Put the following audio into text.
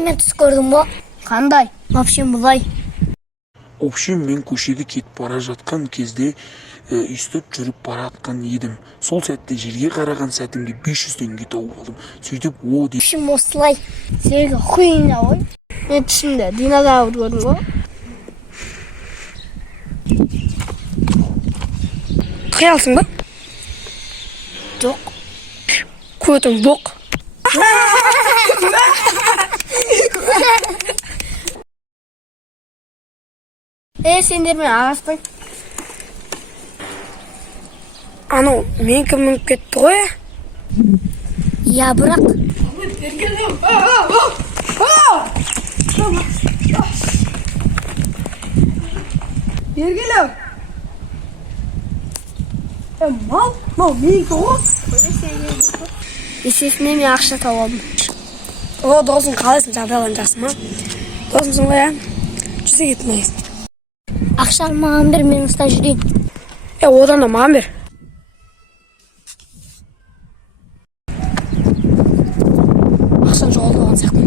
Мен түс көрдім бо. Қандай? Вообщем бұлай. Общем, мен көшеде кетіп бара жатқан кезде үйстіп жүріп бара жатқан едім. Сол сәтте жерге қараған сәтімде 500 теңге тауып алдым. Сөйтіп о деп. Общем, осылай. Сені құйында ғой. Мен түсімде динозавр көрдім ғой. Қиялсың ба? Жоқ. Көтің боқ. Сендер мен араспай. Анау мен кім мініп кетті ғой? Я, бірақ. Ергелеу. Мал, мен тоғыз. Есесіне мен ақша тауамын. О, досың қалайсың, жағдайлан жақсы ма? Досымсың ғой, ә? Жүзе кетмейсің. Ақша маған бер, мен ұста жүрейін. Одан да маған бер. Ақшан жоғалып алған сияқты.